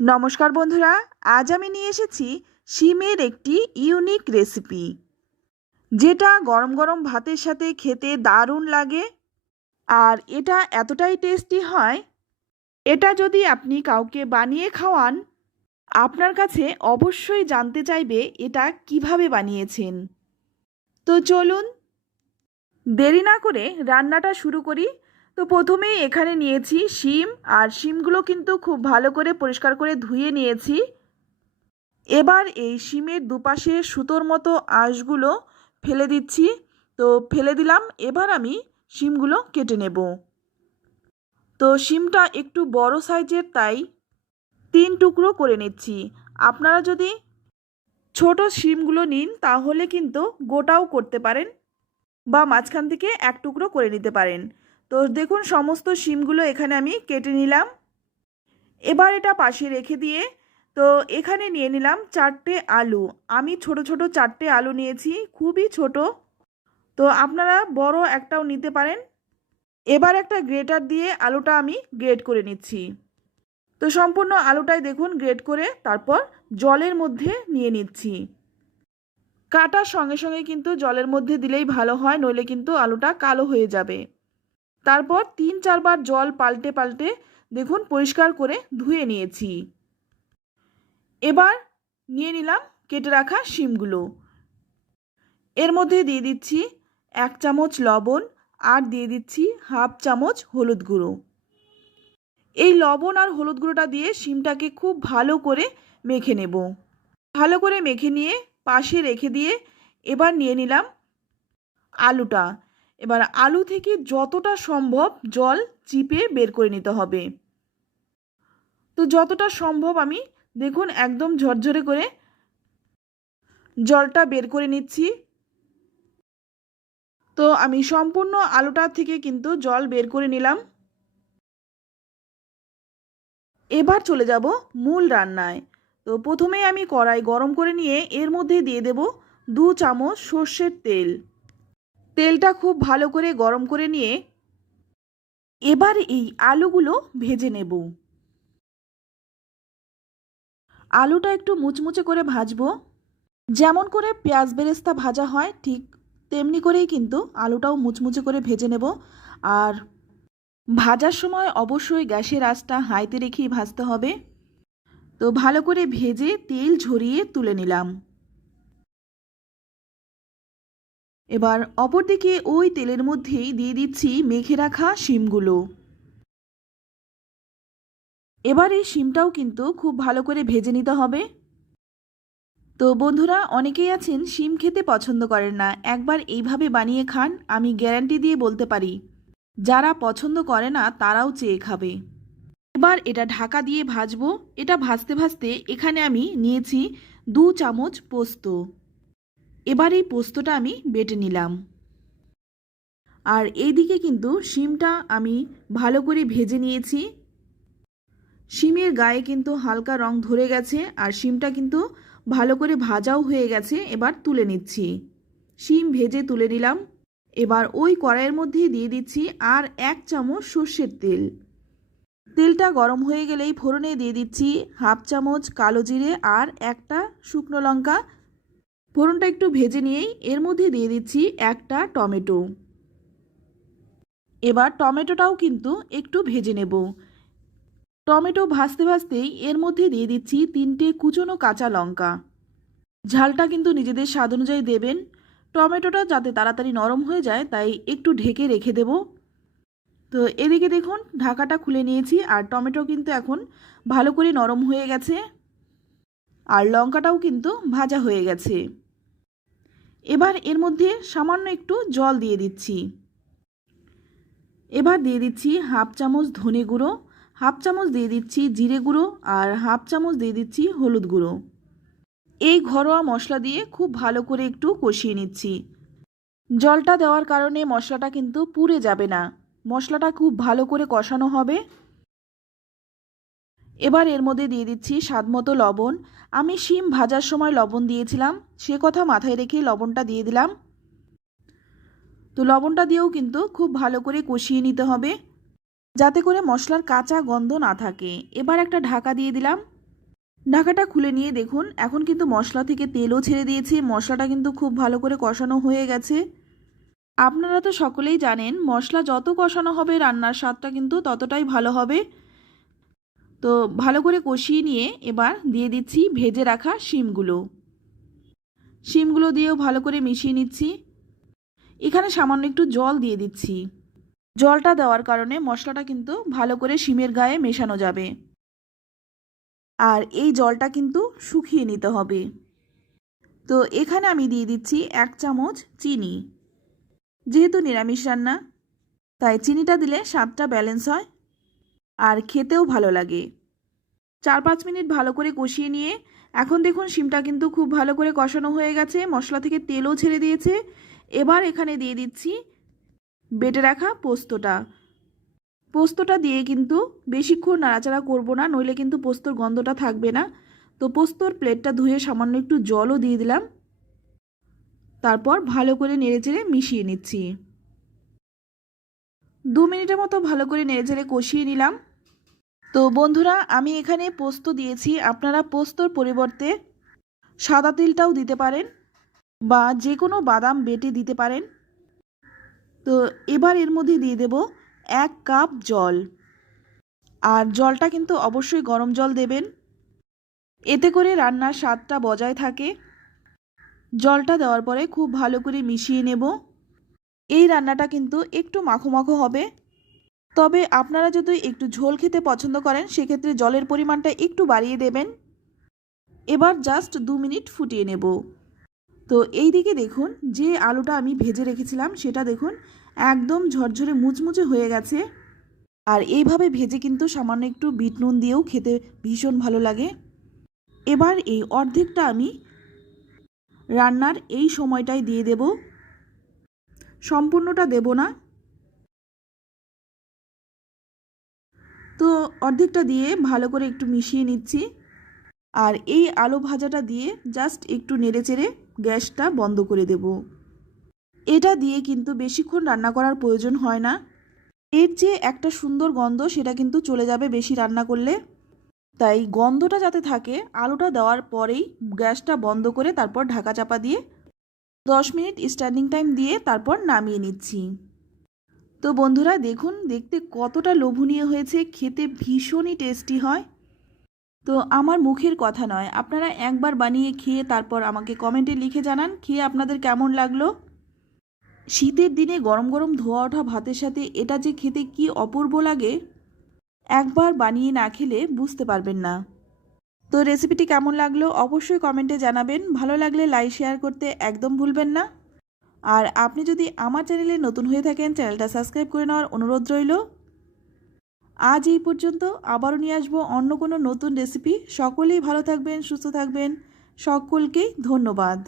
নমস্কার বন্ধুরা, আজ আমি নিয়ে এসেছি শিমের একটি ইউনিক রেসিপি। যেটা গরম গরম ভাতের সাথে খেতে দারুণ লাগে। আর এটা এতটাই টেস্টি হয়, এটা যদি আপনি কাউকে বানিয়ে খাওয়ান, আপনার কাছে অবশ্যই জানতে চাইবে এটা কীভাবে বানিয়েছেন। তো চলুন, দেরি না করে রান্নাটা শুরু করি। তো প্রথমেই এখানে নিয়েছি শিম, আর শিমগুলো কিন্তু খুব ভালো করে পরিষ্কার করে ধুয়ে নিয়েছি। এবার এই শিমের দুপাশে সুতোর মতো আঁশগুলো ফেলে দিচ্ছি। তো ফেলে দিলাম, এবার আমি শিমগুলো কেটে নেব। তো শিমটা একটু বড় সাইজের, তাই তিন টুকরো করে নিচ্ছি। আপনারা যদি ছোট শিমগুলো নিন, তাহলে কিন্তু গোটাও করতে পারেন বা মাঝখান থেকে এক টুকরো করে নিতে পারেন। তো দেখুন, সমস্ত শিমগুলো এখানে আমি কেটে নিলাম। এবার এটা পাশে রেখে দিয়ে তো এখানে নিয়ে নিলাম চারটে আলু। আমি ছোট ছোট চারটে আলু নিয়েছি, খুবই ছোট। তো আপনারা বড় একটাও নিতে পারেন। এবার একটা গ্রেটার দিয়ে আলুটা আমি গ্রেট করে নিচ্ছি। তো সম্পূর্ণ আলুটাই দেখুন গ্রেট করে তারপর জলের মধ্যে নিয়ে নিচ্ছি। কাটার সঙ্গে সঙ্গে কিন্তু জলের মধ্যে দিলেই ভালো হয়, নইলে কিন্তু আলুটা কালো হয়ে যাবে। তারপর তিন চারবার জল পাল্টে পাল্টে দেখুন পরিষ্কার করে ধুয়ে নিয়েছি। এবার নিয়ে নিলাম কেটে রাখা শিমগুলো। এর মধ্যে দিয়ে দিচ্ছি এক চামচ লবণ আর দিয়ে দিচ্ছি হাফ চামচ হলুদ গুঁড়ো। এই লবণ আর হলুদ গুঁড়োটা দিয়ে শিমটাকে খুব ভালো করে মেখে নেব। ভালো করে মেখে নিয়ে পাশে রেখে দিয়ে এবার নিয়ে নিলাম আলুটা। এবার আলু থেকে যতটা সম্ভব জল চিপে বের করে নিতে হবে। তো যতটা সম্ভব আমি, দেখুন, একদম ঝরঝরে করে জলটা বের করে নিচ্ছি। তো আমি সম্পূর্ণ আলুটা থেকে কিন্তু জল বের করে নিলাম। এবার চলে যাব মূল রান্নায়। তো প্রথমেই আমি কড়াই গরম করে নিয়ে এর মধ্যে দিয়ে দেব দু চামচ সর্ষের তেল। তেলটা খুব ভালো করে গরম করে নিয়ে এবার এই আলুগুলো ভেজে নেব। আলুটা একটু মুচমুচে করে ভাজবো। যেমন করে পেঁয়াজ বেরেস্তা ভাজা হয়, ঠিক তেমনি করেই কিন্তু আলুটাও মুচমুচে করে ভেজে নেব। আর ভাজার সময় অবশ্যই গ্যাসের আঁচটা হাইতে রেখেই ভাজতে হবে। তো ভালো করে ভেজে তেল ঝরিয়ে তুলে নিলাম। এবার অপরদিকে ওই তেলের মধ্যেই দিয়ে দিচ্ছি মেখে রাখা শিমগুলো। এবার এই শিমটাও কিন্তু খুব ভালো করে ভেজে নিতে হবে। তো বন্ধুরা, অনেকেই আছেন শিম খেতে পছন্দ করেন না। একবার এইভাবে বানিয়ে খান, আমি গ্যারান্টি দিয়ে বলতে পারি। যারা পছন্দ করে না, তারাও চেয়ে খাবে। এবার এটা ঢাকা দিয়ে ভাজবো। এটা ভাজতে ভাজতে এখানে আমি নিয়েছি দু চামচ পোস্ত। এবার এই পোস্তটা আমি বেটে নিলাম। আর এইদিকে কিন্তু শিমটা আমি ভালো করে ভেজে নিয়েছি। শিমের গায়ে কিন্তু হালকা রং ধরে গেছে আর শিমটা কিন্তু ভালো করে ভাজাও হয়ে গেছে, এবার তুলে নিচ্ছি। শিম ভেজে তুলে নিলাম। এবার ওই কড়াইয়ের মধ্যে দিয়ে দিচ্ছি আর এক চামচ সর্ষের তেল। তেলটা গরম হয়ে গেলেই ফোড়নে দিয়ে দিচ্ছি হাফ চামচ কালো জিরে আর একটা শুকনো লঙ্কা ফোড়নটা একটু ভেজে নিয়েই এর মধ্যে দিয়ে দিচ্ছি একটা টমেটো। এবার টমেটোটাও কিন্তু একটু ভেজে নেব। টমেটো ভাজতে ভাজতেই এর মধ্যে দিয়ে দিচ্ছি তিনটে কুচনো কাঁচা লঙ্কা। ঝালটা কিন্তু নিজেদের স্বাদ অনুযায়ী দেবেন। টমেটোটা যাতে তাড়াতাড়ি নরম হয়ে যায়, তাই একটু ঢেকে রেখে দেব। তো এদিকে দেখুন, ঢাকাটা খুলে নিয়েছি আর টমেটো কিন্তু এখন ভালো করে নরম হয়ে গেছে। আর লঙ্কাটাও কিন্তু ভাজা হয়ে গেছে। এবার এর মধ্যে সামান্য একটু জল দিয়ে দিচ্ছি। এবার দিয়ে দিচ্ছি হাফ চামচ ধনে গুঁড়ো, হাফ চামচ দিয়ে দিচ্ছি জিরে গুঁড়ো আর হাফ চামচ দিয়ে দিচ্ছি হলুদ গুঁড়ো। এই ঘরোয়া মশলা দিয়ে খুব ভালো করে একটু কষিয়ে নিচ্ছি। জলটা দেওয়ার কারণে মশলাটা কিন্তু পুড়ে যাবে না। মশলাটা খুব ভালো করে কষানো হবে। এবার এর মধ্যে দিয়ে দিচ্ছি স্বাদ মতো লবণ। আমি শিম ভাজার সময় লবণ দিয়েছিলাম, সে কথা মাথায় রেখে লবণটা দিয়ে দিলাম। তো লবণটা দিয়েও কিন্তু খুব ভালো করে কষিয়ে নিতে হবে, যাতে করে মশলার কাঁচা গন্ধ না থাকে। এবার একটা ঢাকা দিয়ে দিলাম। ঢাকাটা খুলে নিয়ে দেখুন, এখন কিন্তু মশলা থেকে তেলও ছেড়ে দিয়েছি, মশলাটা কিন্তু খুব ভালো করে কষানো হয়ে গেছে। আপনারা তো সকলেই জানেন, মশলা যত কষানো হবে, রান্নার স্বাদটা কিন্তু ততটাই ভালো হবে। তো ভালো করে কষিয়ে নিয়ে এবার দিয়ে দিচ্ছি ভেজে রাখা শিমগুলো। শিমগুলো দিয়েও ভালো করে মিশিয়ে নিচ্ছি। এখানে সামান্য একটু জল দিয়ে দিচ্ছি। জলটা দেওয়ার কারণে মশলাটা কিন্তু ভালো করে শিমের গায়ে মেশানো যাবে। আর এই জলটা কিন্তু শুকিয়ে নিতে হবে। তো এখানে আমি দিয়ে দিচ্ছি এক চামচ চিনি। যেহেতু নিরামিষ রান্না, তাই চিনিটা দিলে স্বাদটা ব্যালেন্স হয়। আর খেতেও ভালো লাগে। চার পাঁচ মিনিট ভালো করে কষিয়ে নিয়ে, এখন দেখুন শিমটা কিন্তু খুব ভালো করে কষানো হয়ে গেছে, মশলা থেকে তেলও ছেড়ে দিয়েছে। এবার এখানে দিয়ে দিচ্ছি বেটে রাখা পোস্তটা। পোস্তটা দিয়ে কিন্তু বেশিক্ষণ নাড়াচাড়া করব না, নইলে কিন্তু পোস্তর গন্ধটা থাকবে না। তো পোস্তর প্লেটটা ধুয়ে সামান্য একটু জলও দিয়ে দিলাম। তারপর ভালো করে নেড়েচেড়ে মিশিয়ে নিচ্ছি। দু মিনিটের মতো ভালো করে নেড়েচেড়ে কষিয়ে নিলাম। তো বন্ধুরা, আমি এখানে পোস্ত দিয়েছি। আপনারা পোস্তর পরিবর্তে সাদা তিলটাও দিতে পারেন বা যে কোনো বাদাম বেটে দিতে পারেন। তো এবার এর মধ্যে দিয়ে দেব এক কাপ জল। আর জলটা কিন্তু অবশ্যই গরম জল দেবেন। এতে করে রান্নার স্বাদটা বজায় থাকে। জলটা দেওয়ার পরে খুব ভালো করে মিশিয়ে নেব। এই রান্নাটা কিন্তু একটু মাখো মাখো হবে। তবে আপনারা যদি একটু ঝোল খেতে পছন্দ করেন, সেক্ষেত্রে জলের পরিমাণটা একটু বাড়িয়ে দেবেন। এবার জাস্ট দু মিনিট ফুটিয়ে নেব। তো এই দিকে দেখুন, যে আলুটা আমি ভেজে রেখেছিলাম, সেটা দেখুন একদম ঝরঝরে মুচমুচে হয়ে গেছে। আর এইভাবে ভেজে কিন্তু সামান্য একটু বিট নুন দিয়েও খেতে ভীষণ ভালো লাগে। এবার এই অর্ধেকটা আমি রান্নার এই সময়টাই দিয়ে দেব। সম্পূর্ণটা দেব না। তো অর্ধেকটা দিয়ে ভালো করে একটু মিশিয়ে নিচ্ছি। আর এই আলু ভাজাটা দিয়ে জাস্ট একটু নেড়েচেড়ে গ্যাসটা বন্ধ করে দেব। এটা দিয়ে কিন্তু বেশিক্ষণ রান্না করার প্রয়োজন হয় না। এর যে একটা সুন্দর গন্ধ সেটা কিন্তু চলে যাবে বেশি রান্না করলে। তাই গন্ধটা যাতে থাকে, আলুটা দেওয়ার পরেই গ্যাসটা বন্ধ করে তারপর ঢাকা চাপা দিয়ে দশ মিনিট স্ট্যান্ডিং টাইম দিয়ে তারপর নামিয়ে নিচ্ছি। তো বন্ধুরা, দেখুন, দেখতে কতটা লোভনীয় হয়েছে, খেতে ভীষণই টেস্টি হয়। তো আমার মুখের কথা নয়, আপনারা একবার বানিয়ে খেয়ে তারপর আমাকে কমেন্টে লিখে জানান, খেয়ে আপনাদের কেমন লাগল? শীতের দিনে গরম গরম ধোয়া ওঠা ভাতের সাথে এটা যে খেতে কি অপূর্ব লাগে, একবার বানিয়ে না খেলে বুঝতে পারবেন না। তো রেসিপিটি কেমন লাগল অবশ্যই কমেন্টে জানাবেন। ভালো লাগলে লাইক শেয়ার করতে একদম ভুলবেন না। আর আপনি যদি আমার চ্যানেলে নতুন হয়ে থাকেন চ্যানেলটা সাবস্ক্রাইব করে নেওয়ার অনুরোধ রইল। আজ এই পর্যন্ত আবারও নিয়ে আসব অন্য কোনো নতুন রেসিপি সকলেই ভালো থাকবেন, সুস্থ থাকবেন। সকলকেই ধন্যবাদ।